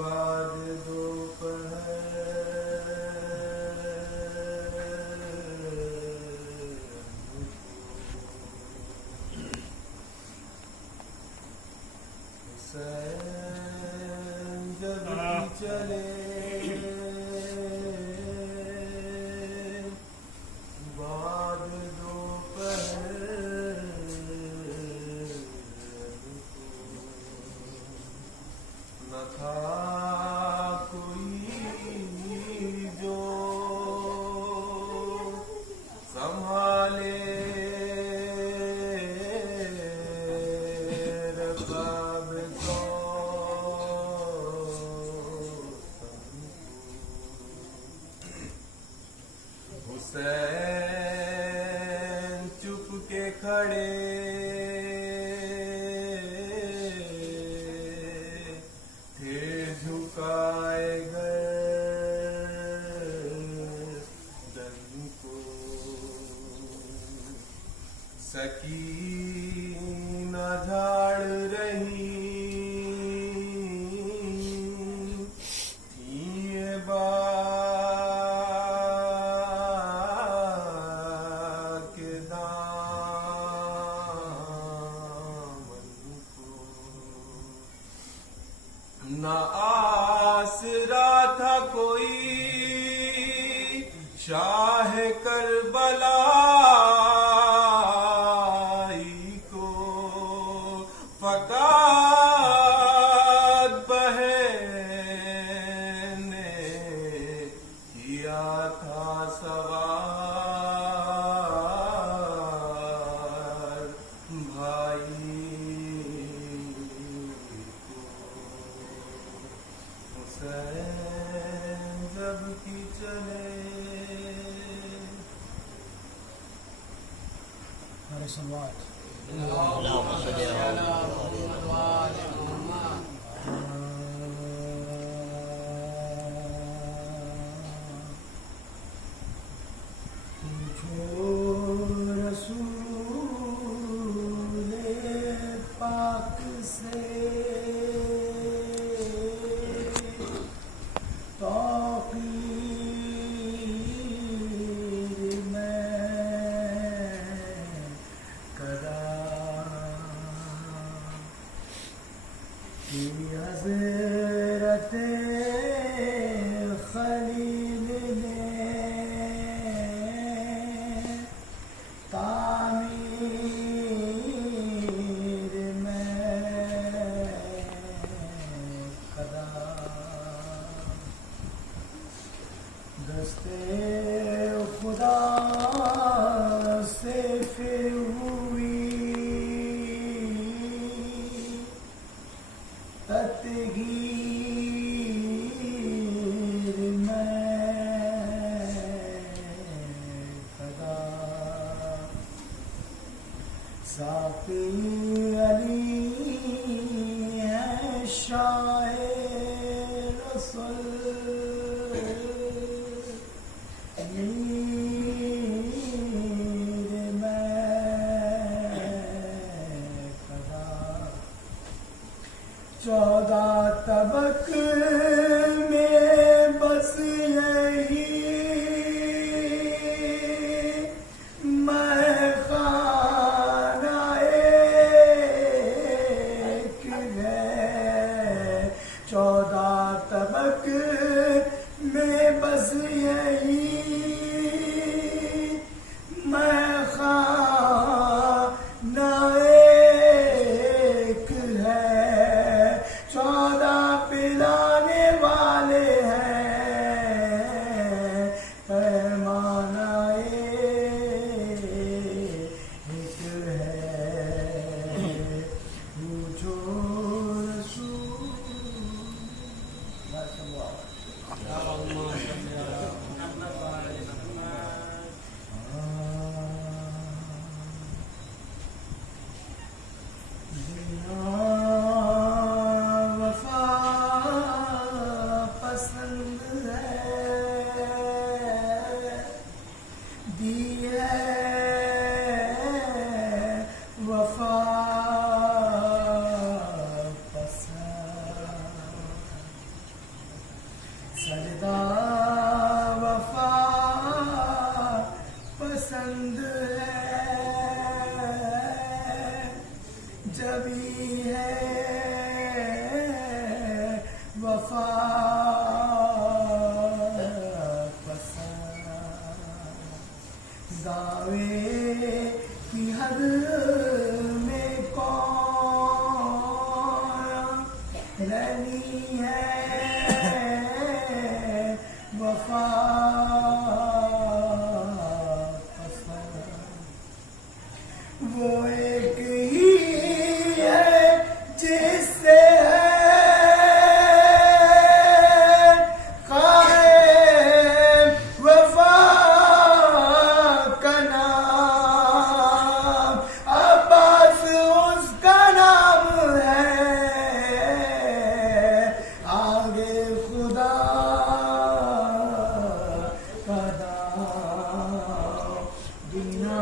بعد دوپہر حسین جب چلے بعد دوپہر نہ تھا کوئی جو سنبھالے رقاب کو حسین چپ کے کھڑے تھے جھکائے گردن کو سکینہ جھاڑ رہی یہ بات کے دامن کو نہ آسرا تھا کوئی شاہ کربلا کو فقط بہن نے کیا تھا سوار بھائی کو حسین جب کی چلے رسول پاک سے توقیر میں کہ حضرت خلیل نے تعمیر میں قدا دستے خدا سے پھر ہوئی تطہیر میں قدا ساقی علی ہے شاہ رسول میر میں قدا 14 طبق میں بس یہی میں خانہ ایک ہے 14 طبق میں بس یہی میں خانہ ایک ہے 14 پلانے والے ہیں پیمانہ ایک ہے پوچھو رسول بڑی ہے وفا پسند دعوے کی حد میں کون رہنی ہے وفا وہ ایک ہی ہے جس سے قائم وفا کا نام عباس اس کا نام ہے آگے خدا کا دام دینا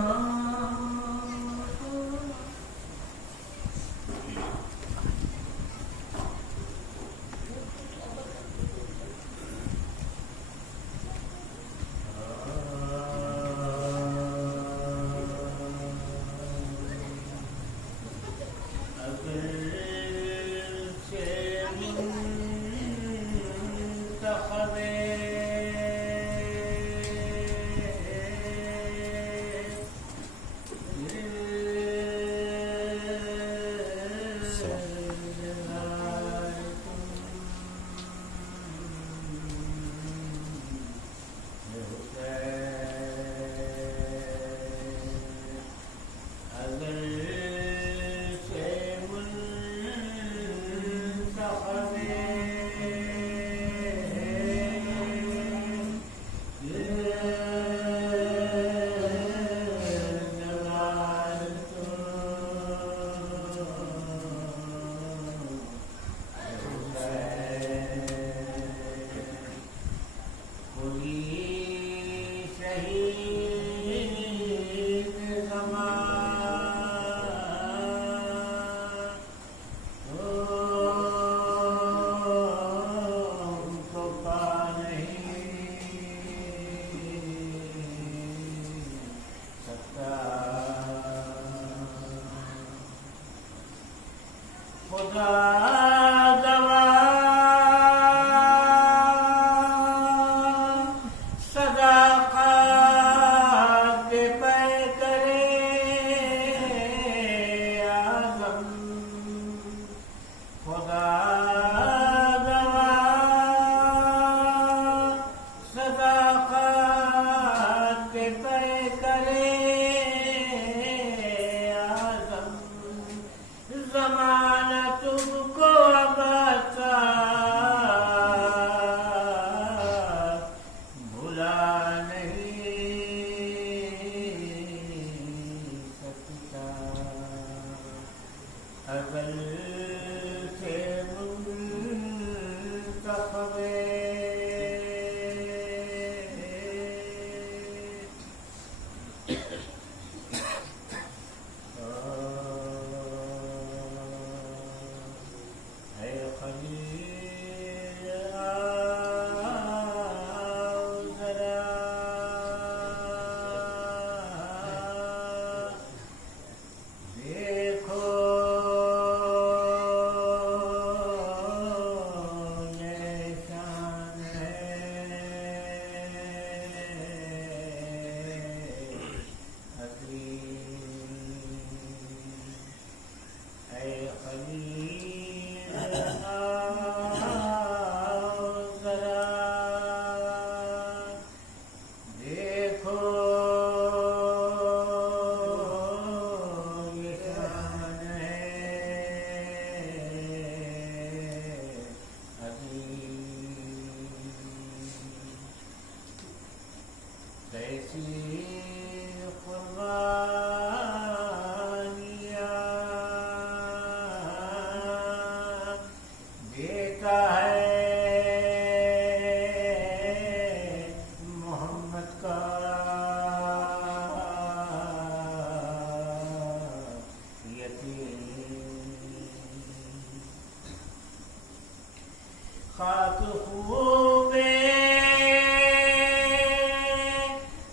خاک ہوئے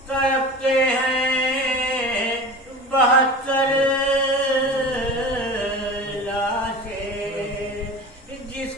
تڑپتے ہیں 72 لاکھ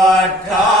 18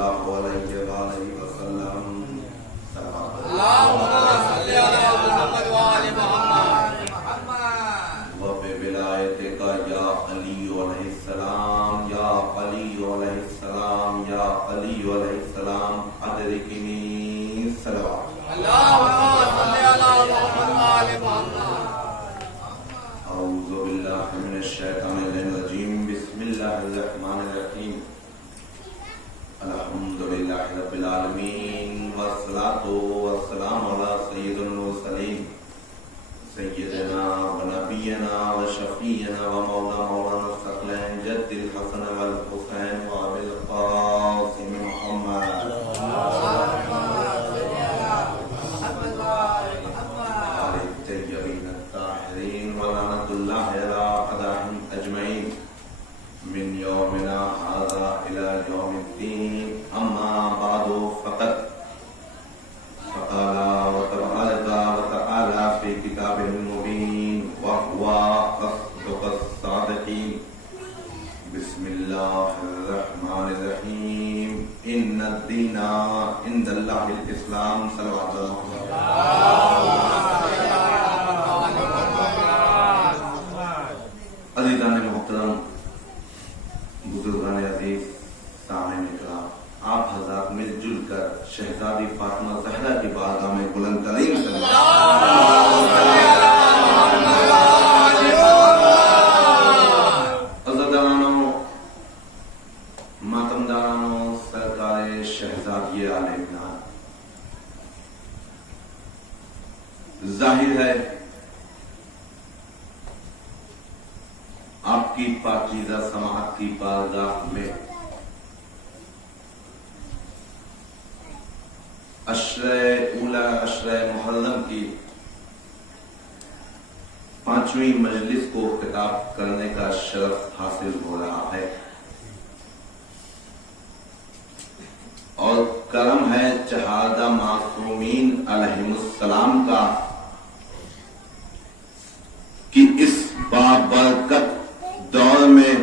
اللہ علیہ وآلہ وسلم اللهم صل على محمد وآل محمد وبولایتک یا علی علیہ السلام یا علی علیہ السلام یا علی علیہ السلام ادرکنی صلوات اللهم صل على محمد وآل محمد اعوذ باللہ من الشیطان الرجیم بسم اللہ الرحمن الرحیم الحمدللہ رب العالمین والصلاة والسلام علی سید المرسلین سیدنا و نبینا و شفیعنا و مولانا الثقلین جد الحسن والحسین و ابی القاسم محمد آل الطیبین الطاہرین و لعنت اللہ علی اعدائہم اجمعین من یومنا ھذا الی یوم الدین اما بعد فقط فقال وتبارك وتعالى في كتابه المبين وهو أصدق الصادقين بسم الله الرحمن الرحيم إن الدين عند الله الإسلام صلوات عزیزان محترم بزرگان عزیز سامعین کرام آپ حضرات مل جل کر شہزادی فاطمہ زہرا کی بارگاہ میں بلند ترین عزادارانو ماتمدارانو سرکار شہزادی عالمگان، ظاہر ہے آپ کی پاکیزہ سماعت کی بارگاہ میں عشرہ اولا عشرہ محرم کی 5ویں مجلس کو خطاب کرنے کا شرف حاصل ہو رہا ہے، اور کرم ہے چہارہ معصومین علیہم السلام کا کہ اس بابرکت دور میں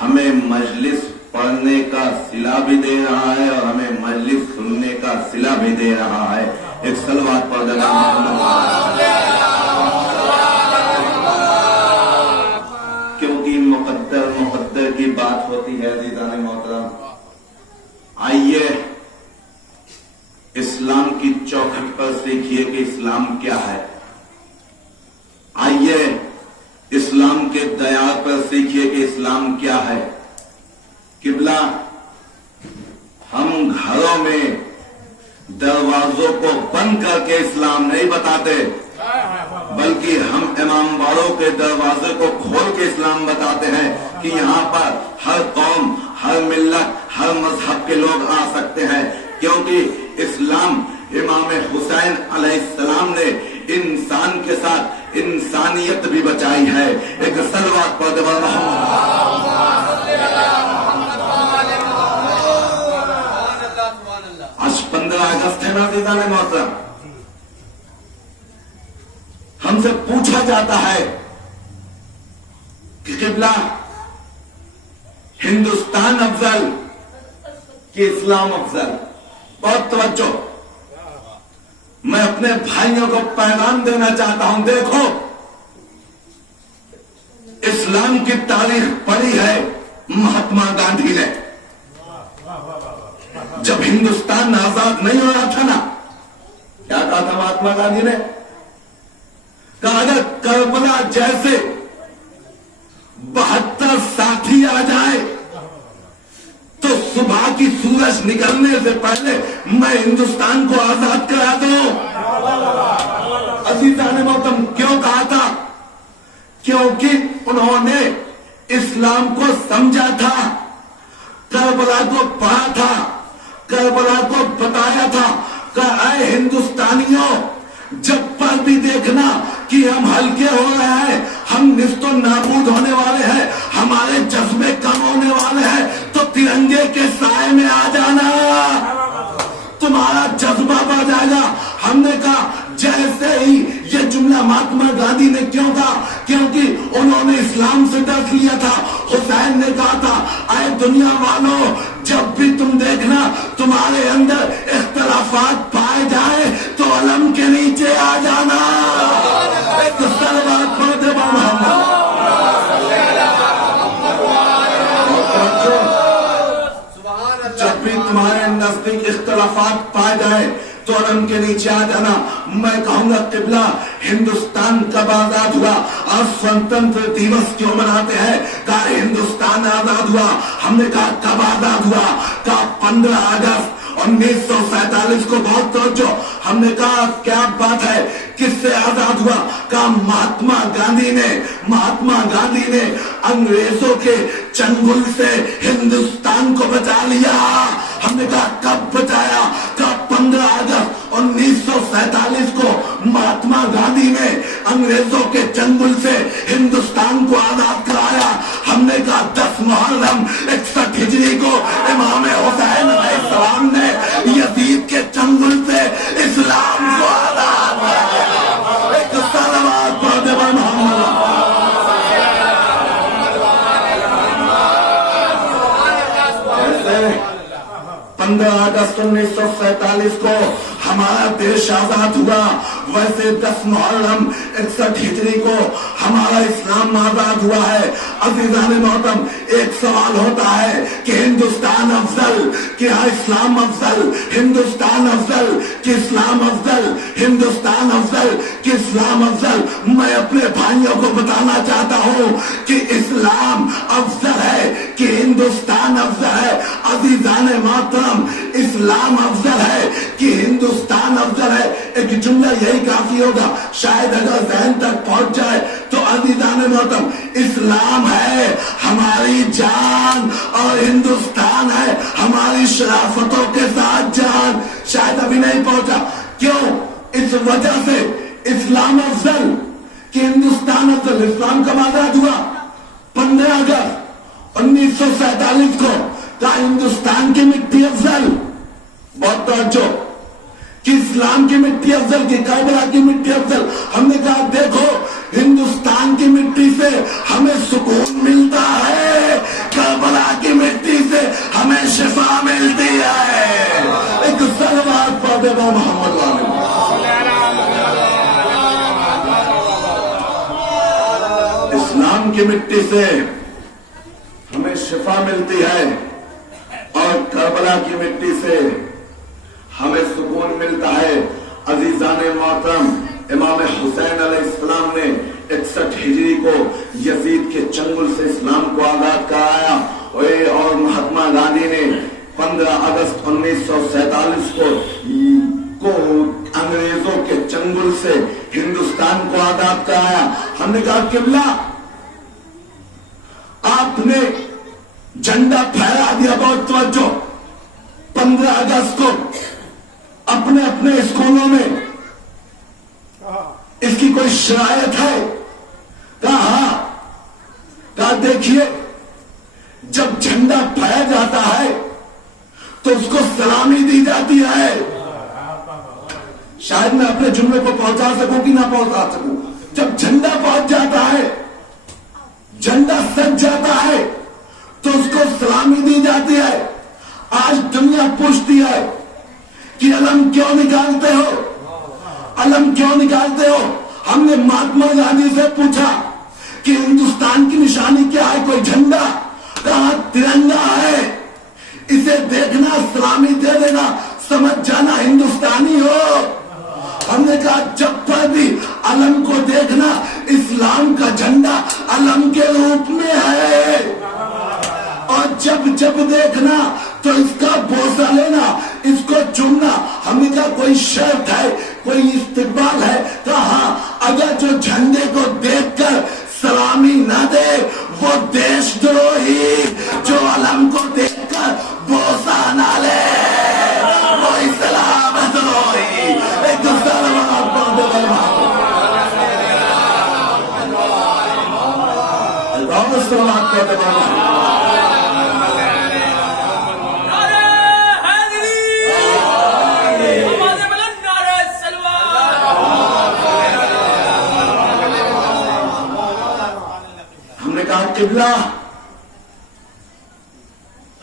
ہمیں مجلس پڑھنے کا صلہ بھی دے رہا ہے اور ہمیں مجلس سننے کا صلہ بھی دے رہا ہے۔ ایک صلوات پڑھ دینا کیونکہ مقدر کی بات ہوتی ہے۔ عزیزان محترم، آئیے اسلام کی چوکھٹ پر سیکھیے کہ اسلام کیا ہے، آئیے اسلام کے دیار پر سیکھیے کہ اسلام کیا ہے۔ قبلہ، ہم گھروں میں دروازوں کو بند کر کے اسلام نہیں بتاتے، بلکہ ہم امام باڑوں کے دروازے کو کھول کے اسلام بتاتے ہیں کہ یہاں پر ہر قوم، ہر ملت، ہر مذہب کے لوگ آ سکتے ہیں، کیونکہ اسلام امام حسین علیہ السلام نے انسان کے ساتھ انسانیت بھی بچائی ہے۔ ایک صلوات پڑھ دو آج 15 اگست ہے نا عزیزان محترم، ہم سے پوچھا جاتا ہے کہ قبلہ ہندوستان افضل کہ اسلام افضل؟ بہت توجہ، میں اپنے بھائیوں کو پیغام دینا چاہتا ہوں، دیکھو اسلام کی تاریخ پڑھی ہے مہاتما گاندھی نے، جب ہندوستان آزاد نہیں ہو رہا تھا نا، کیا کہا تھا مہاتما گاندھی نے؟ کہا اگر کربلا جیسے 72 ساتھی آ جائے تو صبح کی سورج نکلنے سے پہلے میں ہندوستان کو آزاد کرا دوں۔ عزیزان محترم، کیوں کہا تھا؟ کیونکہ انہوں نے اسلام کو سمجھا تھا، کربلا کو پڑھا تھا، کربلا کو بتایا تھا کہ اے ہندوستانیوں، جب پر بھی دیکھنا کہ ہم ہلکے ہو رہے ہیں، ہم نست و نابود ہونے والے ہیں، ہمارے جذبے کم ہونے والے ہیں، تو ترنگے کے سائے میں آ جانا، تمہارا جذبہ بڑھ جائے گا۔ ہم نے کہا جیسے ہی یہ جملہ مہاتما گاندھی نے کیوں کہا؟ کیونکہ انہوں نے اسلام سے درس لیا تھا. حسین نے کہا تھا اے دنیا والوں جب بھی تم دیکھنا تمہارے اندر اختلافات پائے جائیں تو علم کے نیچے آ جانا. ایک صلوات پڑھ دے محمد. جب بھی تمہارے نزدیک اختلافات پائے جائیں تو علم کے نیچے آ جانا. میں کہوں گا قبلہ ہندوستان کب آزاد ہوا اور سوتنتر دیوس کیوں مناتے ہیں؟ کہا ہندوستان آزاد ہوا. ہم نے کہا کب آزاد ہوا؟ کہا 15 اگست 1947 کو. بہت توجہ. ہم نے کہا کیا بات ہے کس سے آزاد ہوا؟ کہا مہاتما گاندھی نے انگریزوں کے چنگل سے ہندوستان کو بچا لیا. ہم نے کہا کب بچایا؟ کہا 15 اگست 1947 کو مہاتما گاندھی نے انگریزوں کے چنگل سے ہندوستان کو آزاد کرایا. ہم نے کہا 10 محرم 61 ہجری کو امام حسین علیہ السلام نے یزید کے چنگل سے اسلام کو آزاد کرایا. ایک صلوات پڑھ دے محمد. ایسے 15 اگست 1947 کو ہمارا دیش آزاد ہوا، ویسے 10 محرم 61 ہجری کو ہمارا اسلام آزاد ہوا ہے. عزیزان محترم ایک سوال ہوتا ہے کہ ہندوستان افضل کیا اسلام افضل؟ ہندوستان افضل کہ اسلام افضل؟ ہندوستان افضل کہ اسلام افضل؟ میں اپنے بھائیوں کو بتانا چاہتا ہوں کہ اسلام افضل ہے کہ ہندوستان افضل ہے. عزیزان محترم اسلام افضل ہے کہ ہندوستان افضل ہے. ایک جملہ یہی کافی ہوگا شاید اگر ذہن تک پہنچ جائے تو. عزیزان محترم اسلام ہے ہماری جان اور ہندوستان ہے ہماری شرافتوں کے ساتھ جان. شاید ابھی نہیں پہنچا. کیوں؟ اس وجہ سے اسلام افضل کہ ہندوستان افضل. اسلام کب آزاد ہوا؟ 15 اگست 1947 کو. کہا ہندوستان کی مٹی افضل. بہت توجہ کہ اسلام کی مٹی افضل کی کربلا کی مٹی افضل. ہم نے کہا دیکھو ہندوستان کی مٹی سے ہمیں سکون ملتا ہے، کربلا کی مٹی سے ہمیں شفا ملتی ہے. ایک صلوات پڑھ دے محمد والے. اسلام کی مٹی سے ہمیں شفا ملتی ہے اور کربلا کی مٹی سے ہمیں سکون ملتا ہے. عزیزان محترم امام حسین علیہ السلام نے 61 ہجری کو یزید کے چنگل سے اسلام کو آزاد کرایا اور مہاتما گاندھی نے 15 اگست 1947 کو انگریزوں کے چنگل سے ہندوستان کو آزاد کرایا. ہم نے کہا قبلہ آپ نے جھنڈا پھیلا دیا. بہت توجہ. 15 اگست کو اپنے اپنے اسکولوں میں اس کی کوئی شرائط ہے؟ کہا ہاں. کہا دیکھیے جب جھنڈا پھیلا جاتا ہے تو اس کو سلامی دی جاتی ہے. شاید میں اپنے جملے کو پہنچا سکوں کہ نہ پہنچا سکوں. جب جھنڈا پہنچ جاتا ہے، جھنڈا سج جاتا ہے تو اس کو سلامی دی جاتی ہے. آج دنیا پوچھتی ہے کہ علم کیوں نکالتے ہو؟ علم کیوں نکالتے ہو؟ ہم نے مہاتما گاندھی سے پوچھا کہ ہندوستان کی نشانی کیا ہے؟ کوئی جھنڈا؟ کہاں ترنگا ہے. اسے دیکھنا سلامی دے دینا سمجھ جانا ہندوستانی ہو. ہم نے کہا جب پر بھی علم کو دیکھنا اسلام کا جھنڈا علم کے روپ میں ہے اور جب جب دیکھنا تو اس کا بوسہ لینا، اس کو چومنا. ہم نے کہا کوئی شرط ہے، کوئی استقبال ہے؟ کہا ہاں اگر جو جھنڈے کو دیکھ کر سلامی نہ دے وہ دیش دروہی، جو علم کو دیکھ کر بوسہ نہ لے وہ اسلام دروہی. ایک سلوات پڑھ دے سلوات پڑھ دے. قبلہ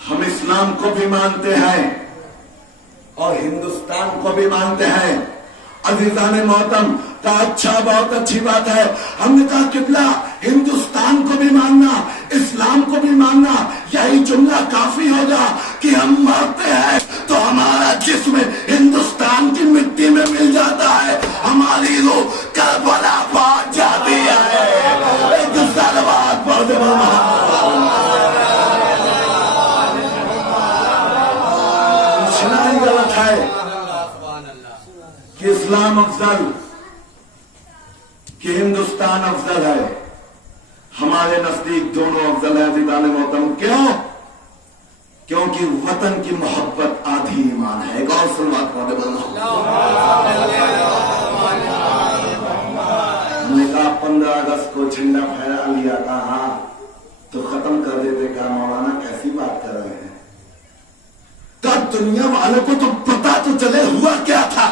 ہم اسلام کو بھی مانتے ہیں اور ہندوستان کو بھی مانتے ہیں. عزیزان محترم کا اچھا بہت اچھی بات ہے. ہم نے کہا قبلہ ہندوستان کو بھی ماننا اسلام کو بھی ماننا یہی جملہ کافی ہوگا کہ ہم مرتے ہیں تو ہمارا جسم ہندوستان کی مٹی میں مل جاتا ہے, ہماری روح کربلا پہنچ جاتی ہے. ایک صلوات پڑھ دے غلط ہے کہ اسلام افضل کہ ہندوستان افضل ہے. ہمارے نزدیک دونوں افضل ہے عزیزان محترم. کیوں؟ کیونکہ وطن کی محبت آدھی ایمان ہے. ایک اور سلوات پڑھ دے ہم نے کہا 15 اگست کو جھنڈا پھہرا لیا تھا, ہاں تو ختم کر دیتے. کہا مولانا کیسی بات کر رہے ہیں؟ دنیا والوں کو تو پتا تو چلے ہوا کیا تھا.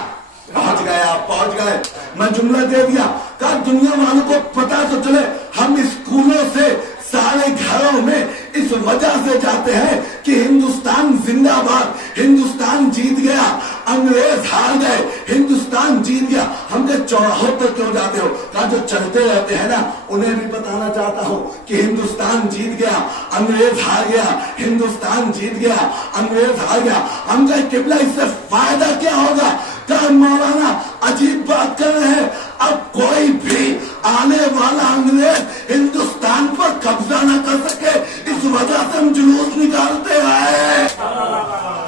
پہنچ گئے آپ پہنچ گئے, میں جملہ دے دیا. کہ دنیا والوں کو پتا تو چلے. ہم اسکولوں سے سارے گھروں میں اس وجہ سے جاتے ہیں کہ ہندوستان زندہ باد, ہندوستان جیت گیا, انگریز ہار گئے, ہندوستان جیت گیا. ہم کے چوراہوں پر کیوں جاتے ہو؟ کہا جو چلتے رہتے ہیں نا انہیں بھی بتانا چاہتا ہوں کہ ہندوستان جیت گیا, انگریز ہار گیا, ہندوستان جیت گیا, انگریز ہار گیا. ہم کہے قبلہ اس سے فائدہ کیا ہوگا؟ کہ مولانا عجیب بات کر رہے ہیں. اب کوئی بھی آنے والا انگریز ہندوستان پر قبضہ نہ کر سکے, اس وجہ سے ہم جلوس نکالتے ہیں.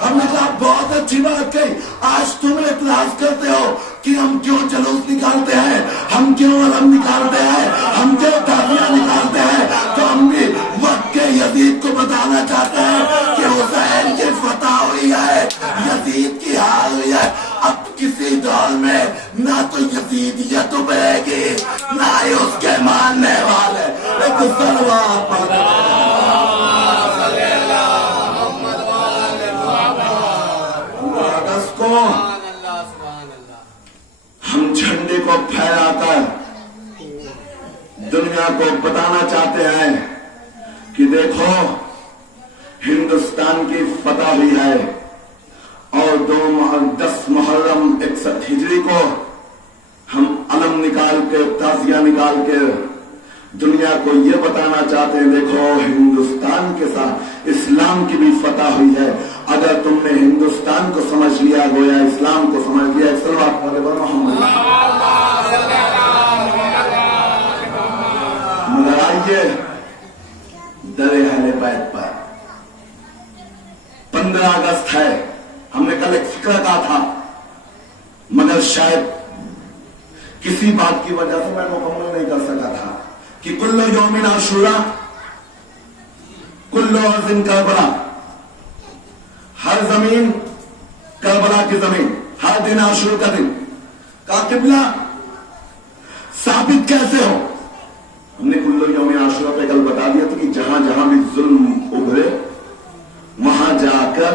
ہم نے کہا بہت اچھی بات کہی. آج تم اعتراض کرتے ہو کہ ہم کیوں جلوس نکالتے ہیں, ہم کیوں علم نکالتے ہیں, ہم کیوں تازیاں نکالتے ہیں. تو ہم بھی وقت کے یزید کو بتانا چاہتے ہیں کہ حسین کی فتح ہوئی ہے, یزید کی ہار ہوئی ہے. اب کسی دور میں نہ تو یزیدیت ابھرے گی نہ ہی اس کے ماننے والے. ایک صلوات پڑھ اگست کو ہم جھنڈے کو پھیلا کر دنیا کو بتانا چاہتے ہیں کہ دیکھو ہندوستان کی فتح ہوئی ہے. اور 10 محرم 61 ہجری کو ہم علم نکال کے تازیہ نکال کے دنیا کو یہ بتانا چاہتے ہیں دیکھو ہندوستان کے ساتھ اسلام کی بھی فتح ہوئی ہے. اگر تم نے ہندوستان کو سمجھ لیا گویا اسلام کو سمجھ لیا. صلوات پڑھے محمد. مگر آئیے در اہل بیت پر 15 اگست ہے. ہم نے کل ایک فکر کہا تھا مگر شاید کسی بات کی وجہ سے میں مکمل نہیں کر سکا تھا کہ کل یوم عاشورہ کل ارض کربلا, ہر زمین کربلا کی زمین, ہر دن عاشور کا دن. کہا قبلہ ثابت کیسے ہو؟ ہم نے کل یوم عاشورہ پہ کل بتا دیا تھا کہ جہاں جہاں بھی ظلم ابھرے وہاں جا کر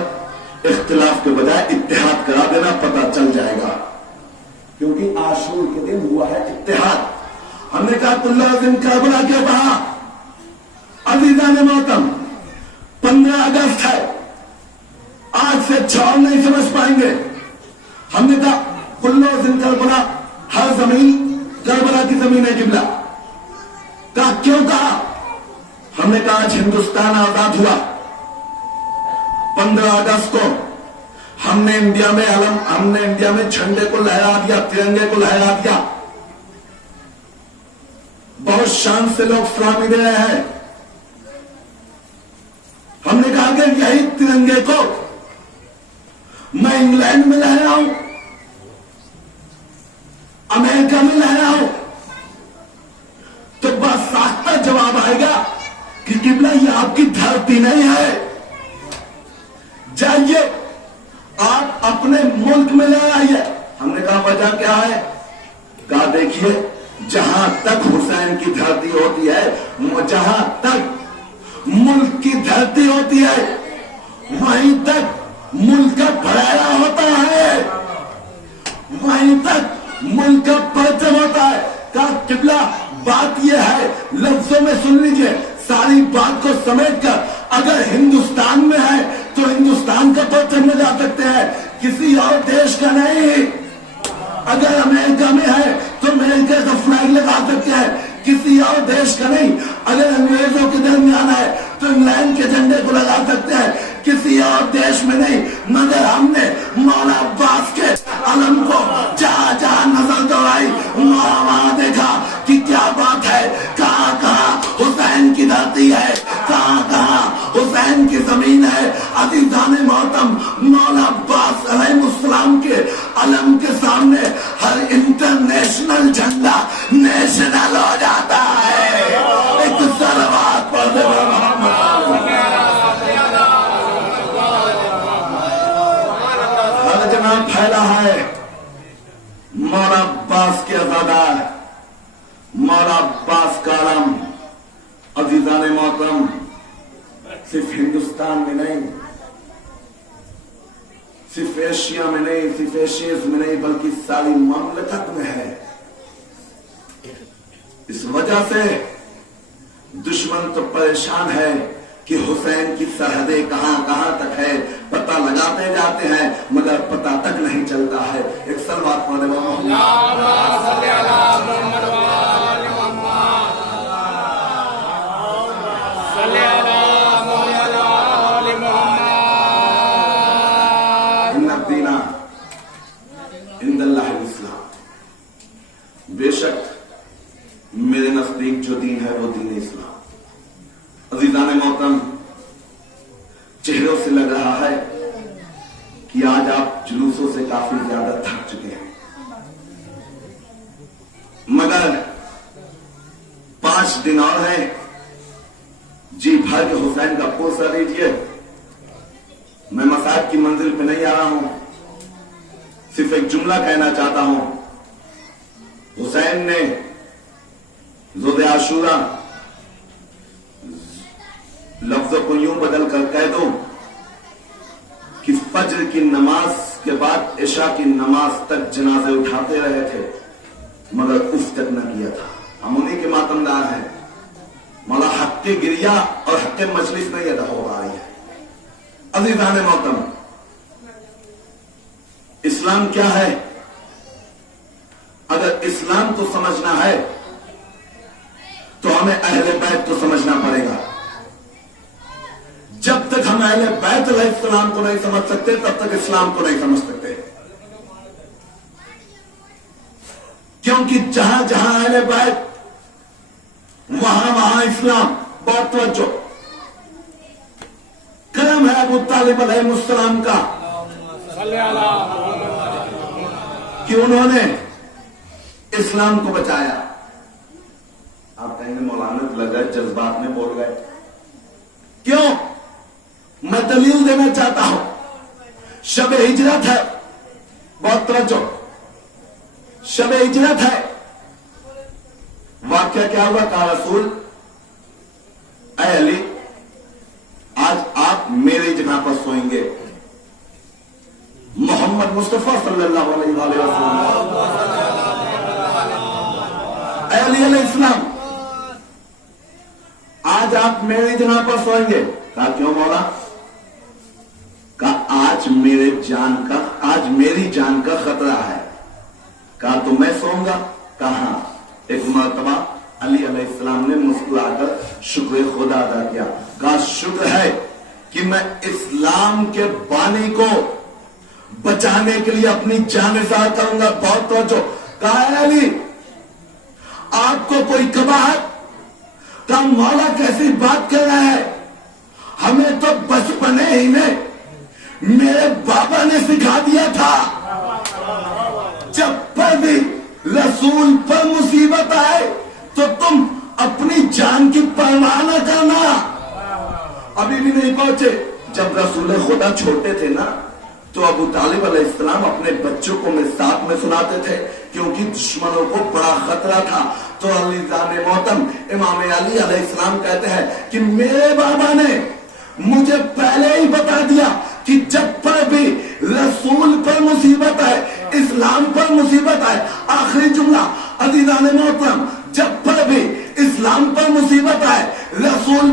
اختلاف کے بجائے اتحاد کرا دینا, پتہ چل جائے گا. کیونکہ عاشور کے دن ہوا ہے اتحاد. ہم نے کہا کل دن کربلا کے بہا عزیزان محترم 15 اگست ہے, آج سے چھوڑ نہیں سمجھ پائیں گے. ہم نے کہا کل دن کربلا, ہر زمین کربلا کی زمین ہے قبلہ. کہا کیوں کہا؟ ہم نے کہا آج ہندوستان آزاد ہوا 15 اگست کو. ہم نے انڈیا میں ہم نے انڈیا میں جھنڈے کو لہرا دیا, ترنگے کو لہرا دیا. بہت شان سے لوگ سلامی دے رہے ہیں. ہم نے کہا کہ یہی ترنگے کو میں انگلینڈ میں لہراؤں, امریکہ میں لہراؤں, تو بس ساختہ جواب آئے گا کہ قبلہ یہ آپ کی دھرتی نہیں ہے, جائیے آپ اپنے ملک میں لے آئیے. ہم نے کہا وجہ کیا ہے؟ کہا دیکھیے جہاں تک حسین کی دھرتی ہوتی ہے, جہاں تک ملک کی دھرتی ہوتی ہے وہیں تک ملک کا پھیلاوا ہوتا ہے, وہیں تک ملک کا پرچم ہوتا ہے. کہا قبلہ بات یہ ہے, لفظوں میں سن لیجئے, ساری بات کو سمیٹ کر اگر ہندوستان میں ہے تو ہندوستان کا پرچم میں جا سکتے ہیں، کسی اور دیش کا نہیں۔ اگر امریکہ میں ہے تو امریکہ کا فلیگ لگا سکتے ہیں، کسی اور دیش کا نہیں۔ اگر انگریزوں کے درمیان ہے تو انگلینڈ کے جھنڈے کو لگا سکتے ہیں، کسی اور دیش میں نہیں۔ مگر ہم نے مولا عباس کے علم کو جہاں جہاں نظر دوڑائی، وہاں دیکھا کہ کیا بات ہے، کہاں کہاں حسین کی دھرتی ہے، کہاں کہاں حسین کی زمین ہے۔ عزیزان محترم، مولا عباس علیہ السلام کے علم کے سامنے ہر انٹرنیشنل جھنڈا نیشنل ہو جاتا ہے۔ ایک صلوات پڑھ دے ہر جگہ پھیلا ہے مولا عباس کے ازادار، مولا عباس کا علم۔ عزیزان محترم، صرف ہندوستان میں نہیں، صرف ایشیا میں نہیں، صرف ایشیز میں نہیں، بلکہ ساری مملکت میں ہے۔ اس وجہ سے دشمن تو پریشان ہے کہ حسین کی سرحدیں کہاں کہاں تک ہے، پتہ لگاتے جاتے ہیں مگر پتہ تک نہیں چلتا ہے۔ ایک صلوات پڑھنے والا بے شک میرے نزدیک جو دین ہے وہ دین اسلام۔ عزیزان محترم، چہروں سے لگ رہا ہے کہ آج آپ جلوسوں سے کافی زیادہ تھک چکے ہیں، مگر 5 دن اور ہیں۔ جی بھر کے حسین کا پوسا دیجیے۔ میں مساج کی منزل پہ نہیں آ رہا ہوں، صرف ایک جملہ کہنا چاہتا ہوں۔ حسین نے ذوالِ عاشورہ لفظوں کو یوں بدل کر کہہ دو کہ فجر کی نماز کے بعد عشاء کی نماز تک جنازے اٹھاتے رہے تھے مگر اف تک نہ کیا تھا۔ ہم انہی کے ماتمدار ہیں۔ مولا حق کی گریا اور حق مجلس نہیں ادا ہو رہا ہے۔ عزیزان محترم، اسلام کیا ہے؟ اگر اسلام کو سمجھنا ہے تو ہمیں اہل بیت کو سمجھنا پڑے گا۔ جب تک ہم اہل بیت علیہ السلام کو نہیں سمجھ سکتے تب تک اسلام کو نہیں سمجھ سکتے، کیونکہ جہاں جہاں اہل بیت وہاں وہاں اسلام۔ بہت توجہ، کرم ہے ابو طالب علیہ السلام کا کہ انہوں نے اسلام کو بچایا۔ آپ کہیں گے مولانا لگ گئے، جذبات میں بول گئے، کیوں؟ میں دلیل دینا چاہتا ہوں۔ شب ہجرت ہے، بہت توجہ، شب ہجرت ہے۔ واقعہ کیا ہوا؟ کہا رسول اے علی آج آپ میری جگہ پر سوئیں گے۔ محمد مصطفیٰ صلی اللہ علیہ وسلم، اے علی علیہ السلام آج آپ میری جگہ پر سوئیں گے۔ کہا کیوں مولا؟ کہا آج میری جان کا خطرہ ہے۔ کہا تو میں سوؤں گا؟ کہا ایک مرتبہ علی علیہ السلام نے مسکرا کر شکر خدا ادا کیا۔ کہا شکر ہے کہ میں اسلام کے بانی کو بچانے کے لیے اپنی جان نثار کروں گا۔ بہت توجہ، کہا اے علی آپ کو کوئی کباہت؟ کہا مولا کیسی بات کر رہا ہے، ہمیں تو بچپنے ہی میں میرے بابا نے سکھا دیا تھا، جب پر بھی رسول پر مصیبت آئے تو تم اپنی جان کی پرواہ نہ کرنا۔ ابھی بھی نہیں پہنچے۔ جب رسول خدا چھوٹے تھے نا تو ابو طالب علیہ السلام اپنے بچوں کو ساتھ میں سناتے تھے، کیونکہ دشمنوں کو بڑا خطرہ تھا۔ تو عزیزان محترم، امام علی علیہ السلام کہتے ہیں کہ میرے بابا نے مجھے پہلے ہی بتا دیا کہ جب پر بھی رسول پر مصیبت آئے، اسلام پر مصیبت آئے، آخری جملہ عزیزان محترم، جب پر بھی اسلام پر مصیبت آئے، رسول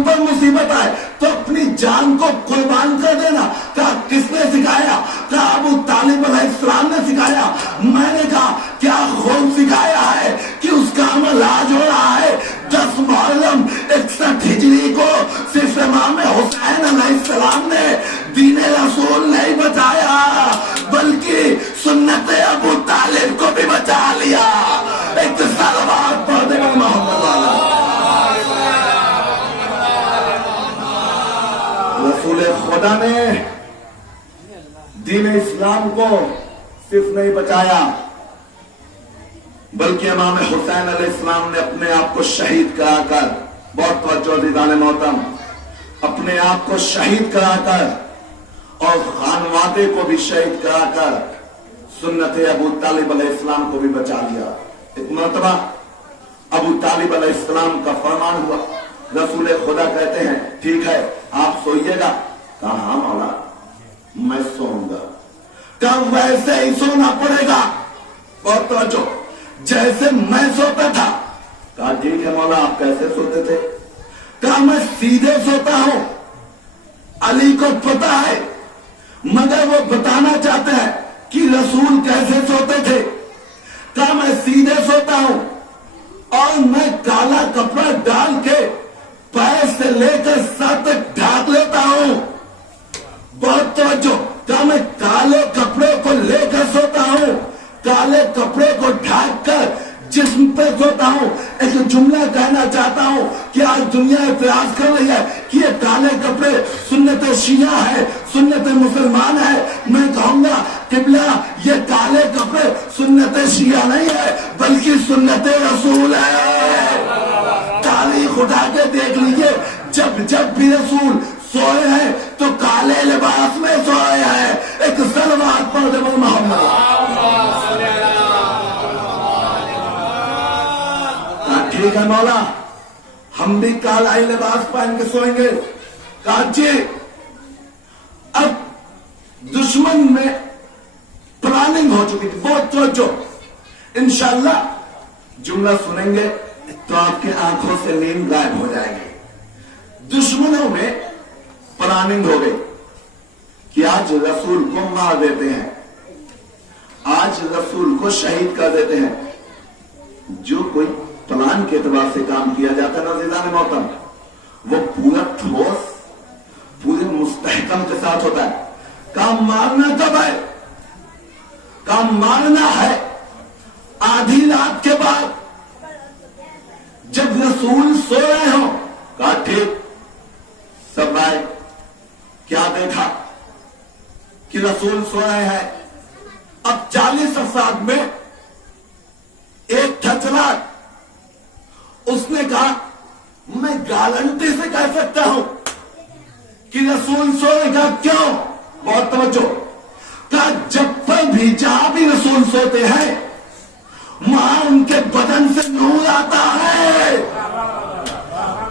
دین اسلام کو صرف نہیں بچایا بلکہ امام حسین علیہ السلام نے اپنے آپ کو شہید کرا کر، بہت توجہ عزیزان محترم، اپنے آپ کو شہید کرا کر اور خانوادے کو بھی شہید کرا کر سنت ابو طالب علیہ السلام کو بھی بچا لیا۔ ایک مرتبہ ابو طالب علیہ السلام کا فرمان ہوا، رسول خدا کہتے ہیں ٹھیک ہے آپ سوئیے گا؟ کہا ہاں مولا میں سوؤں گا۔ کہا ویسے ہی سونا پڑے گا، بہت توجہ، جیسے میں سوتا تھا۔ کہا ٹھیک ہے مولا آپ کیسے سوتے تھے؟ کہا میں سیدھے سوتا ہوں، علی کو پتا ہے مگر وہ بتانا چاہتے ہیں کہ رسول کیسے سوتے تھے۔ کہا میں سیدھے سوتا ہوں اور میں کالا کپڑا ڈال کے پیر سے لے کر سر تک ڈھانک لیتا ہوں، بہت توجہ۔ کہا میں کالے کپڑے کو لے کر سوتا ہوں، کالے کپڑے کو ڈھانک کر جسم پہ سوتا ہوں۔ ایک جملہ کہنا چاہتا ہوں کہ آج دنیا اعتراض کر رہی ہے کہ یہ کالے کپڑے سنت شیعہ ہے، سنت مسلمان ہے۔ میں کہوں گا قبلہ یہ کالے کپڑے سنت شیعہ نہیں ہے بلکہ سنت رسول ہے۔ تاریخ اٹھا کے دیکھ لیجئے، جب بھی رسول سوئے ہیں تو کالے لباس میں سوئے ہیں۔ ایک صلوات پڑھ دے محمد۔ ٹھیک ہے مولا ہم بھی کالا ہی لباس پہن کے سوئیں گے۔ کہا جی اب دشمن میں پلاننگ ہو چکی تھی، بہت توجہ، انشاءاللہ جملہ سنیں گے تو آپ کے آنکھوں سے نیند غائب ہو جائے گی۔ دشمنوں میں پلاننگ ہو گئی کہ آج رسول کو مار دیتے ہیں، آج رسول کو شہید کر دیتے ہیں۔ جو کوئی پلان کے اعتبار سے کام کیا جاتا ہے عزیزان محترم وہ پورا ٹھوس پورے مستحکم کے ساتھ ہوتا ہے۔ کام مارنا کب ہے؟ کام مارنا ہے آدھی رات کے بعد جب رسول سو رہے ہوں۔ کہا ٹھیک، سب آئے، کیا دیکھا کہ رسول سو رہے ہیں۔ اب 40 افراد میں ایک ٹھچلا، اس نے کہا میں گارنٹی سے کہہ سکتا ہوں کہ رسول سوئے گا۔ کیوں؟ بہت توجہ۔ کہا جب پر بھی جہاں بھی رسول سوتے ہیں وہاں ان کے بدن سے نور آتا ہے،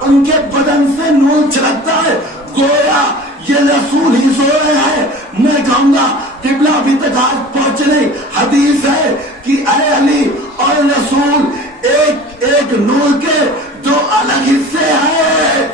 ان کے بدن سے نور چھلکتا ہے، گویا یہ رسول ہی سو رہے ہیں۔ میں کہوں گا قبلہ ابھی تک آج پہنچ نہیں، حدیث ہے کہ اے علی اور رسول ایک نور کے دو الگ حصے ہیں،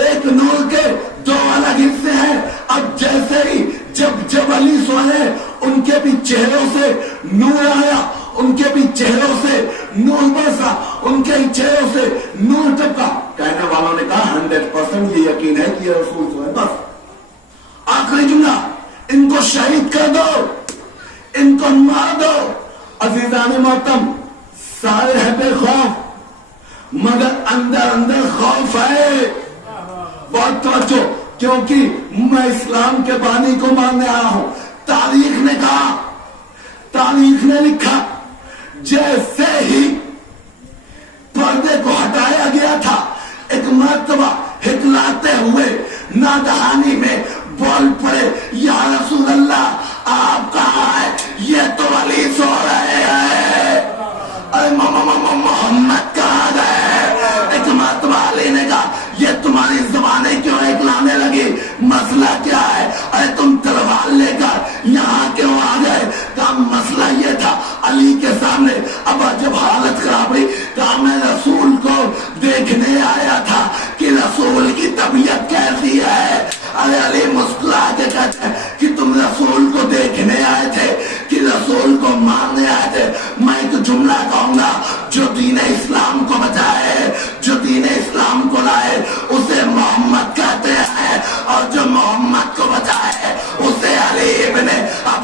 ایک نور کے دو الگ حصے ہیں۔ اب جیسے ہی جب علی سوئے ان کے بھی چہروں سے نور آیا، ان کے بھی چہروں سے نور برسا، ان کے چہروں سے نور ٹپکا۔ کہنے والوں نے کہا 100% یہ یقین ہے کہ یہ رسول سوئے۔ بس آخری جملہ، ان کو شہید کر دو، ان کو مار دو۔ عزیزان محترم سارے ہیں بے خوف مگر اندر خوف ہے، بہت توجہ، کیونکہ میں اسلام کے بانی کو ماننے آیا ہوں۔ تاریخ نے کہا، تاریخ نے لکھا جیسے ہی پردے کو ہٹایا گیا تھا ایک مرتبہ ہٹلاتے ہوئے ناگہانی میں بول پڑے یا رسول اللہ آپ کہاں ہے؟ یہ تو علی سو رہے ہیں، ارے محمد کہاں گئے؟ ایک مرتبہ علی نے کہا یہ تمہاری زبانیں کیوں اکلانے لگی؟ مسئلہ کیا ہے؟ ارے تم تلوار لے کر یہاں کیوں آ گئے؟ کہا مسئلہ یہ تھا علی کے سامنے۔ اب جب حالت خراب ہوئی کہا میں رسول کو دیکھنے آیا تھا کہ رسول کی طبیعت کیسی ہے۔ ارے علی مسکرا کے کہتے ہیں کہ تم رسول کو دیکھنے آئے تھے کہ رسول کو مارنے آئے تھے؟ میں ایک جملہ کہوں گا، جو دین اسلام کو بچائے، جو دین اسلام کو لائے اسے محمد کہتے ہیں، اور جو محمد کو بچائے اسے علی ابن ابی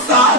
7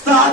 7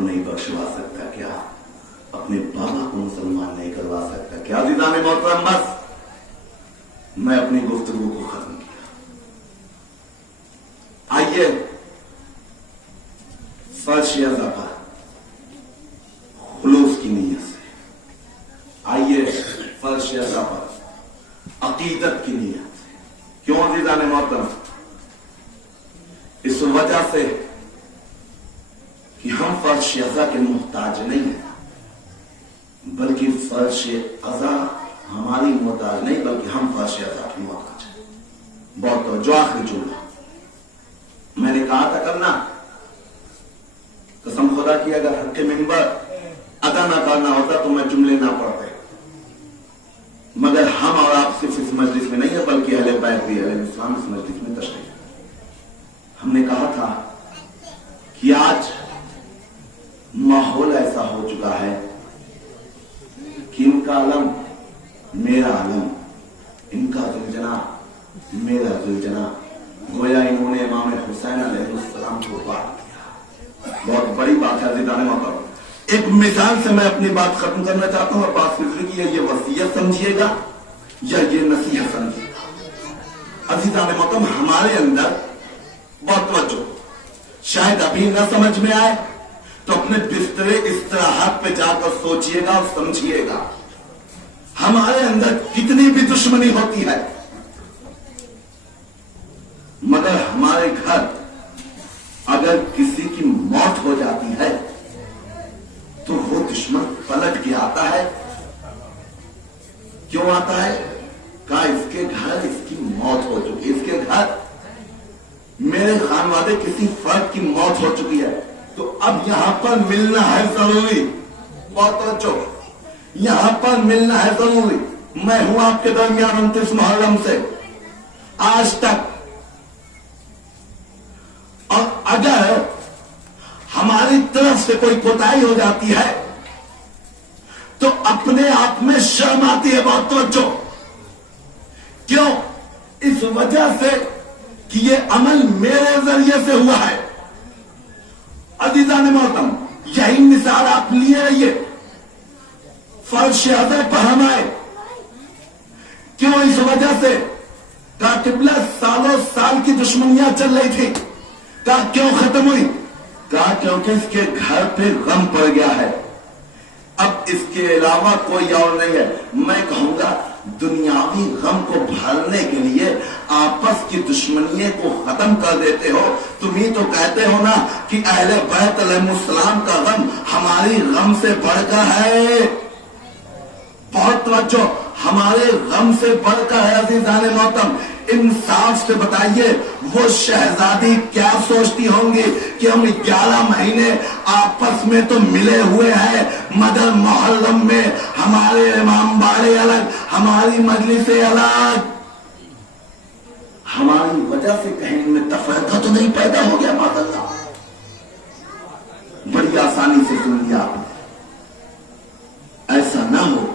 کو نہیں بخشوا سکتا کیا؟ اپنے بابا کو مسلمان نہیں کروا سکتا کیا؟ عزیزان محترم، بس میں اپنی گفتگو کو ختم کیا۔ آئیے فرش ازا پر خلوص کی نیت سے، آئیے فرش ازا پر عقیدت کی نیت سے۔ کیوں عزیزان محترم؟ اس وجہ سے کہ ہم فرش ازا کے محتاج نہیں ہیں، بلکہ فرش ازا ہماری محتاج نہیں، بلکہ ہم فرش ازا کی محتاج ہیں۔ بہت توجہ، آخری جملہ میں نے کہا تھا کرنا، قسم خدا کی اگر حق منبر ادا نہ کرنا ہوتا تو میں جملے نہ پڑھتے، مگر ہم اور آپ صرف اس مجلس میں نہیں ہے بلکہ اہل بیت بھی، اہل اسلام اس مجلس میں تشریف۔ ہم نے کہا تھا کہ آج ماحول ایسا ہو چکا ہے کہ ان کا علم میرا علم، ان کا زلجنا میرا زلجنا، گویا انہوں نے امام حسین علیہ السلام کو بات کیا۔ بہت بڑی بات ہے عزیزان محترم۔ ایک مثال سے میں اپنی بات ختم کرنا چاہتا ہوں، اور بات فکر کی ہے، یہ وصیت سمجھیے گا یا یہ نصیحت سمجھیے گا۔ عزیزان محترم، ہمارے اندر بہت توجہ، شاید ابھی نہ سمجھ میں آئے تو اپنے بسترے استراحت پہ جا کر سوچئے گا اور سمجھیے گا، ہمارے اندر کتنی بھی دشمنی ہوتی ہے، مگر ہمارے گھر اگر کسی کی موت ہو جاتی ہے تو وہ دشمن پلٹ کے آتا ہے۔ کیوں آتا ہے؟ کہا اس کے گھر اس کی موت ہو چکی، اس کے گھر میرے خانوادے کسی فرد کی موت ہو چکی ہے، تو اب یہاں پر ملنا ہے ضروری۔ بہت توجہ، یہاں پر ملنا ہے ضروری۔ میں ہوں آپ کے درمیان 29 محرم سے آج تک، اور اگر ہماری طرف سے کوئی کوتاہی ہو جاتی ہے تو اپنے آپ میں شرم آتی ہے۔ بہت توجہ، کیوں؟ اس وجہ سے کہ یہ عمل میرے ذریعے سے ہوا ہے۔ عزیزان محترم، یہی مثال آپ لیے رہیے، فرش ازا پر ہم آئے، کیوں؟ اس وجہ سے کہا قبلہ سالوں سال کی دشمنیاں چل رہی تھی، کہا کیوں ختم ہوئی؟ کہا کیونکہ اس کے گھر پہ غم پڑ گیا ہے، اب اس کے علاوہ کوئی اور نہیں ہے۔ میں کہوں گا دنیاوی غم کو بھرنے کے لیے آپس کی دشمنی کو ختم کر دیتے ہو۔ تم ہی تو کہتے ہو نا کہ اہل بیت علیہ السلام کا غم ہماری غم سے بڑھ کر ہے۔ بہت توجہ، ہمارے غم سے بڑھ کر ہے۔ عزیزان محترم، انصاف سے بتائیے وہ شہزادی کیا سوچتی ہوں گی کہ ہم 11 مہینے آپس میں تو ملے ہوئے ہیں، مگر محرم میں ہمارے امام باڑے الگ، ہماری مجلسیں الگ، ہماری وجہ سے کہیں میں تفرقہ تو نہیں پیدا ہو گیا؟ معاذ اللہ، بڑی آسانی سے سن لیا آپ نے۔ ایسا نہ ہو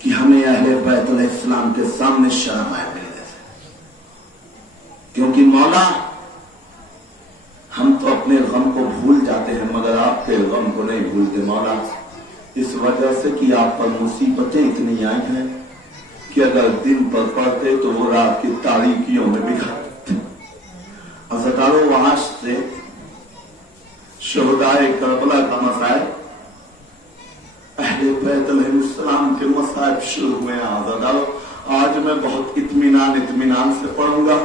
کہ ہمیں اہل بیت علیہ السلام کے سامنے شرم آئے ملنے سے، کیونکہ مولا ہم تو اپنے غم کو بھول جاتے ہیں مگر آپ کے غم کو نہیں بھولتے مولا، اس وجہ سے کہ آپ پر مصیبتیں اتنی آئی ہیں کہ اگر دن پر پڑتے تو وہ رات کی تاریکیوں میں بکھرتے۔ ہزاروں وحش سے شہدائے کربلا کا مسائل، اہل بیت علیہ السلام کے مصائب شروع ہوئے ہیں۔ آج میں بہت اطمینان سے پڑھوں گا۔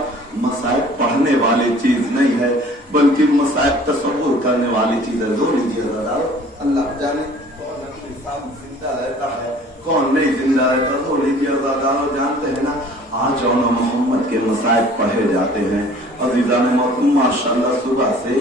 مصائب پڑھنے والی چیز نہیں ہے بلکہ مصائب تصور کرنے والی چیز ہے۔ زور لیجیے اللہ جانے کون زندہ رہتا ہے کون نہیں زندہ رہتا۔ زور لیجیے جانتے ہیں نا آج اور محمد کے مصائب پڑھے جاتے ہیں۔ عزیزان محترم، ماشاءاللہ صبح سے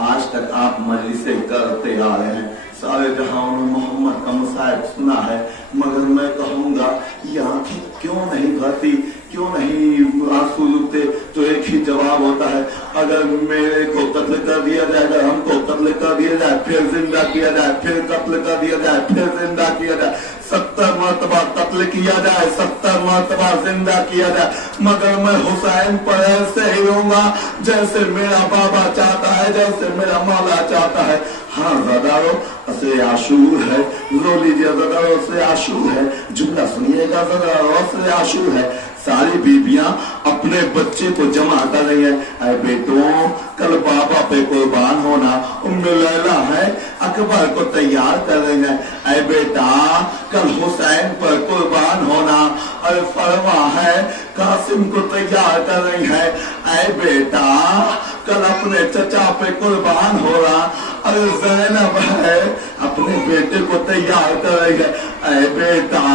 آج تک آپ مجلسیں کرتے آ رہے ہیں، سارے جہاں محمد کا مصائب سنا ہے، مگر میں کہوں گا یہ آنکھیں کیوں نہیں بھرتی کیوں نہیں آنسو رکتے؟ تو ایک ہی جواب ہوتا ہے، اگر میرے کو قتل کر دیا جائے، اگر ہم کو قتل کر دیا جائے، پھر زندہ کیا جائے، پھر قتل کر دیا جائے، پھر زندہ کیا جائے، 70 مرتبہ قتل کیا جائے، 70 مرتبہ زندہ کیا جائے، مگر میں حسین پر ایسے ہی ہوں گا جیسے میرا بابا چاہتا ہے، جیسے میرا مولا چاہتا ہے۔ ہاں زدارو، اسے عاشور ہے، رو لیجیے زدارو، اسے عاشور ہے، جملہ سنیے گا زدارو، اسے عاشور ہے۔ ساری بیبیاں اپنے بچے کو جمع کر رہی ہیں، اے بیٹوں کل بابا پہ قربان ہونا، ام لیلہ ہے اکبر کو تیار کر رہی ہیں، اے بیٹا کل حسین پر قربان ہونا، اے فروا ہے قاسم کو تیار کر رہی ہے، اے بیٹا کل اپنے چچا پہ قربان ہو رہا، اے زینب ہے اپنے بیٹے کو تیار کر رہی ہے، اے بیٹا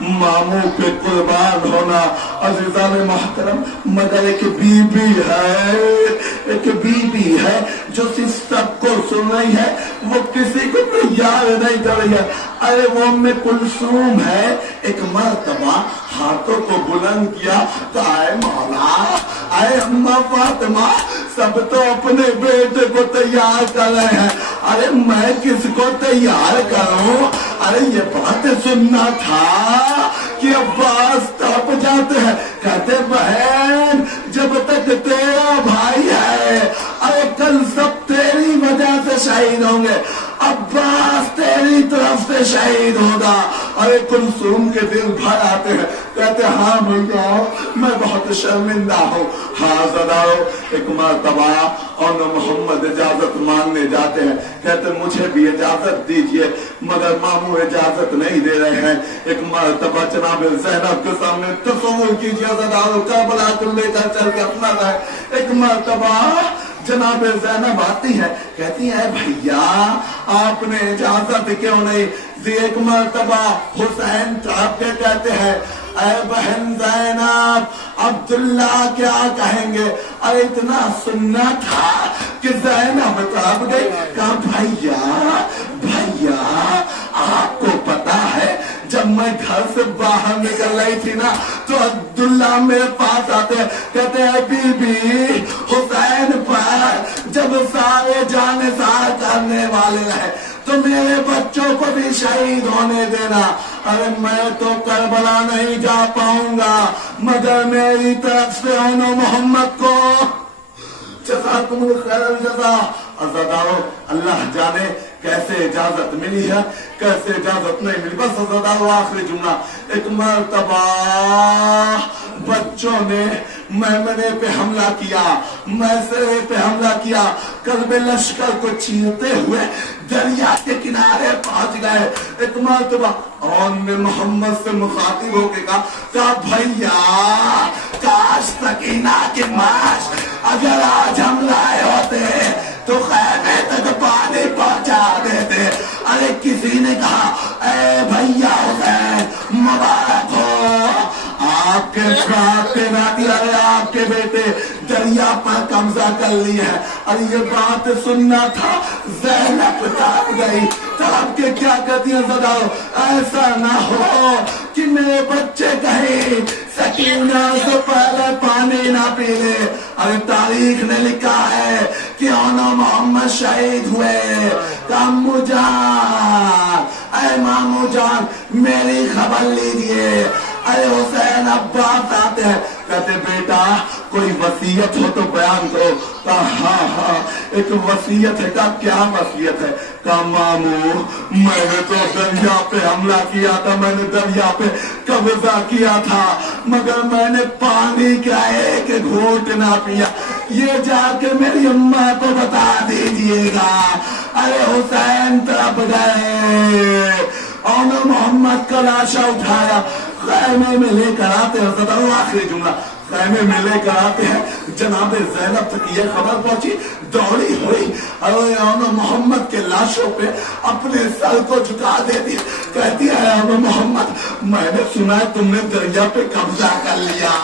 ماموں پہ قربان ہونا۔ عزیزان محترم، مگر ایک بی بی ہے جو سب کو سن رہی ہے، وہ کسی کو تیار نہیں کر رہی ہے، ارے وہ ام کلثوم ہے۔ ایک مرتبہ ہاتھوں کو بلند کیا تو اے مولا، اے اماں فاطمہ، سب تو اپنے بیٹے کو تیار کر رہے ہیں، ارے میں کس کو تیار کروں؟ ارے یہ بات سننا تھا کہ عباس تڑپ جاتے ہیں، کہتے بہن جب تک تیرا بھائی ہے، ارے کل سب تیری وجہ سے شہید ہوں گے، عباس تیری طرف سے شہید ہوگا۔ ارے کلثوم کے دل بھر آتے ہیں، کہتے ہاں بھیا میں بہت شرمندہ ہوں۔ ہاں زداؤ، ایک مرتبہ اور محمد اجازت مانگنے جاتے ہیں، کہتے مجھے بھی اجازت دیجئے، مگر ماموں اجازت نہیں دے رہے ہیں۔ ایک مرتبہ جناب زینب کے سامنے تصور کیجئے زداؤ، کربلا کو لے کر چل کے اپنا رہے، ایک مرتبہ جناب زینب آتی ہے، کہتی ہے بھیا آپ نے اجازت کیوں نہیں دی؟ ایک مرتبہ حسین صاحب کے کہتے ہیں اے بہن زینب عبداللہ کیا کہیں گے؟ اور اتنا سننا تھا کہ زینب تڑپ گئی، کہا بھیا آپ کو پتا ہے جب میں گھر سے باہر نکل رہی تھی نا تو عبداللہ میرے پاس آتے ہیں، کہتے ہیں بی بی حسین پر جب سارے جانے سار کرنے والے رہے تو میرے بچوں کو بھی شہید ہونے دینا، ارے میں تو کربلا نہیں جا پاؤں گا، مگر میری طرف سے انہوں محمد کو جزاکم خیر الجزا۔ عزادارو، اللہ جانے کیسے اجازت ملی ہے، کیسے اجازت نہیں ملی۔ بس عزادارو آخری جملہ، ایک مرتبہ بچوں نے میمنے پہ حملہ کیا، میسرے پہ حملہ کیا، قلب لشکر کو چیرتے ہوئے دریا کے کنارے پہنچ گئے۔ ایک مرتبہ اور نے محمد سے مخاطب ہو کے کہا بھیا کاش سکینہ کی معاش اگر آج ہم لائے ہوتے تو خیمے تک پانی پہنچا دیتے۔ ارے کسی نے کہا اے بھیا حسین مبارک ہو، آپ کے ناتی آپ کے بیٹے دریا پر قبضہ کر لی ہے۔ اور یہ بات سننا تھا، زینب تڑپ گئی، تڑپ کے کیا کہتی ہیں زداؤ، ایسا نہ ہو کہ میرے بچے کہیں سکینہ سے پہلے پانی نہ پی لے۔ اور تاریخ نے لکھا ہے کہ انہوں محمد شہید ہوئے، کامو جان اے مامو جان میری خبر لیجئے۔ اے حسین عباس آتے ہیں، کہتے بیٹا کوئی وصیت ہو تو بیان کرو۔ کہا ہاں ایک وصیت ہے۔ کہا کیا وصیت ہے؟ کہا مامو میں نے تو دریا پہ حملہ کیا تھا، میں نے دریا پہ قبضہ کیا تھا، مگر میں نے پانی کا ایک گھونٹ نہ پیا، یہ جا کے میری اماں کو بتا دیجئے گا۔ ارے حسین تڑپ گئے، اور محمد کا لاشا اٹھایا، خیمے میں لے کر آتے ہیں۔ آخری جملہ، خیمے میں لے کر آتے ہیں، جناب زینب تک یہ خبر پہنچی، دوڑی ہوئی اور محمد کے لاشوں پہ اپنے سر کو جھکا دیتی، کہتی ہے محمد میں نے سنا ہے تم نے دریا پہ قبضہ کر لیا،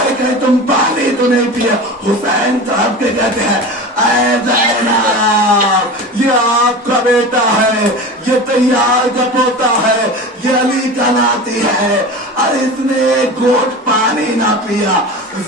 ارے کہیں تم پانی تو نہیں پیا؟ حسین صاحب کے کہتے ہیں اے زینب یہ آپ کا بیٹا ہے، یہ تیار کا پوتا ہے، یہ علی کا ناتی ہے، ارے اس نے ایک گھونٹ پانی نہ پیا،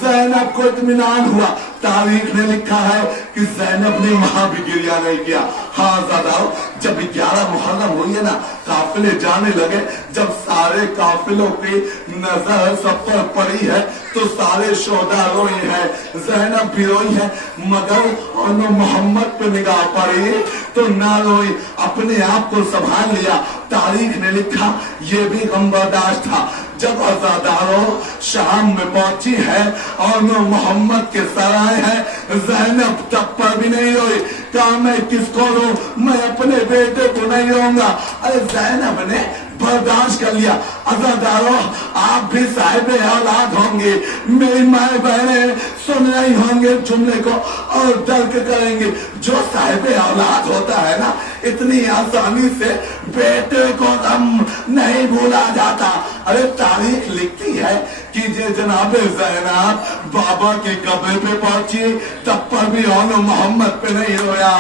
زینب کو اطمینان ہوا۔ تاریخ نے لکھا ہے کہ زینب نے وہاں بھی گریہ نہیں کیا۔ ہاں زاداؤ، جب 11 محرم ہوئی ہے نا، قافلے جانے لگے، جب سارے قافلوں کی نظر سب پر پڑی ہے تو سارے شہداء روئی ہیں، زینب بھی روئی ہے، مگر انہوں محمد پہ نگاہ پڑی تو نہ روئی، اپنے آپ کو سنبھال لیا۔ تاریخ نے لکھا یہ بھی غم برداشت تھا۔ جب عزاداروں شام میں پہنچی ہے اور محمد کے سرائے ہیں، زینب تب پر بھی نہیں روئی، کہا میں کس کو رو، میں اپنے بیٹے کو نہیں روں گا۔ ارے زینب نے برداشت کر لیا۔ عزاداروں آپ بھی صاحب اولاد ہوں گے، میری مائیں بہنیں سن رہی ہوں گے جملے کو اور درک کریں گے، جو صاحب اولاد ہوتا ہے نا اتنی آسانی سے بیٹے کو غم نہیں بھولا جاتا۔ ارے تاریخ لکھتی ہے کہ جناب زینب بابا کے قبر پہ پہنچی تب پر بھی اونو محمد پہ نہیں رویا،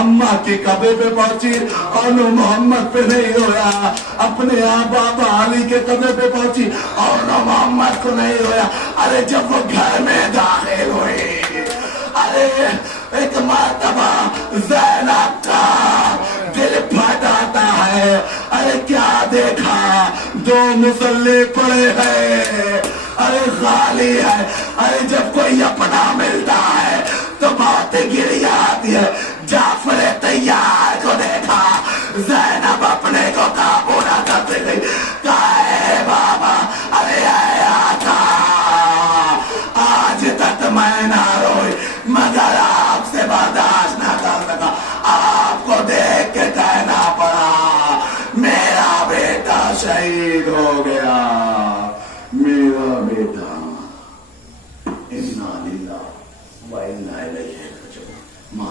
اماں کے قبر پہ پہنچی اونو محمد پہ نہیں رویا، اپنے آپ بابا علی کے قبر پہ پہنچی اونو محمد کو نہیں رویا۔ ارے جب وہ گھر میں داخل ہوئی، ارے ایک مرتبہ زینب کا دل پھٹ آتا ہے۔ ارے کیا دیکھا، 2 مصلے پڑے ہیں، ارے خالی ہے۔ ارے جب کوئی اپنا ملتا ہے تو بہت گریہ آتی ہے۔ جعفر طیار کو دیکھا، زینب اپنے کو قابو نہ کرتے گئی، کہا اے بابا، ارے اے آقا، آج تک میں نہ روئی مگر آپ سے برداشت نہ کر سکا، آپ کو دیکھ کے کہنا پڑا میرا بیٹا شہید ہو گیا، میرا بیٹا۔ انا للہ و انا الیہ راجعون۔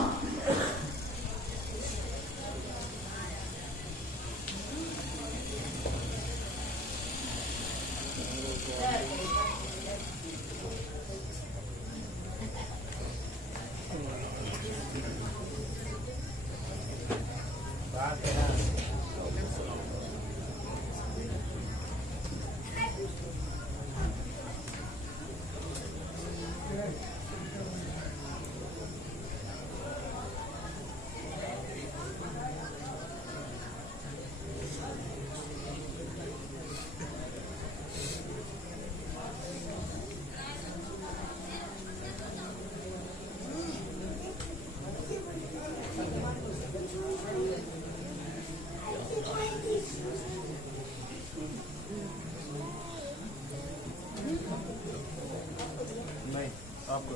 نہیں آپ کو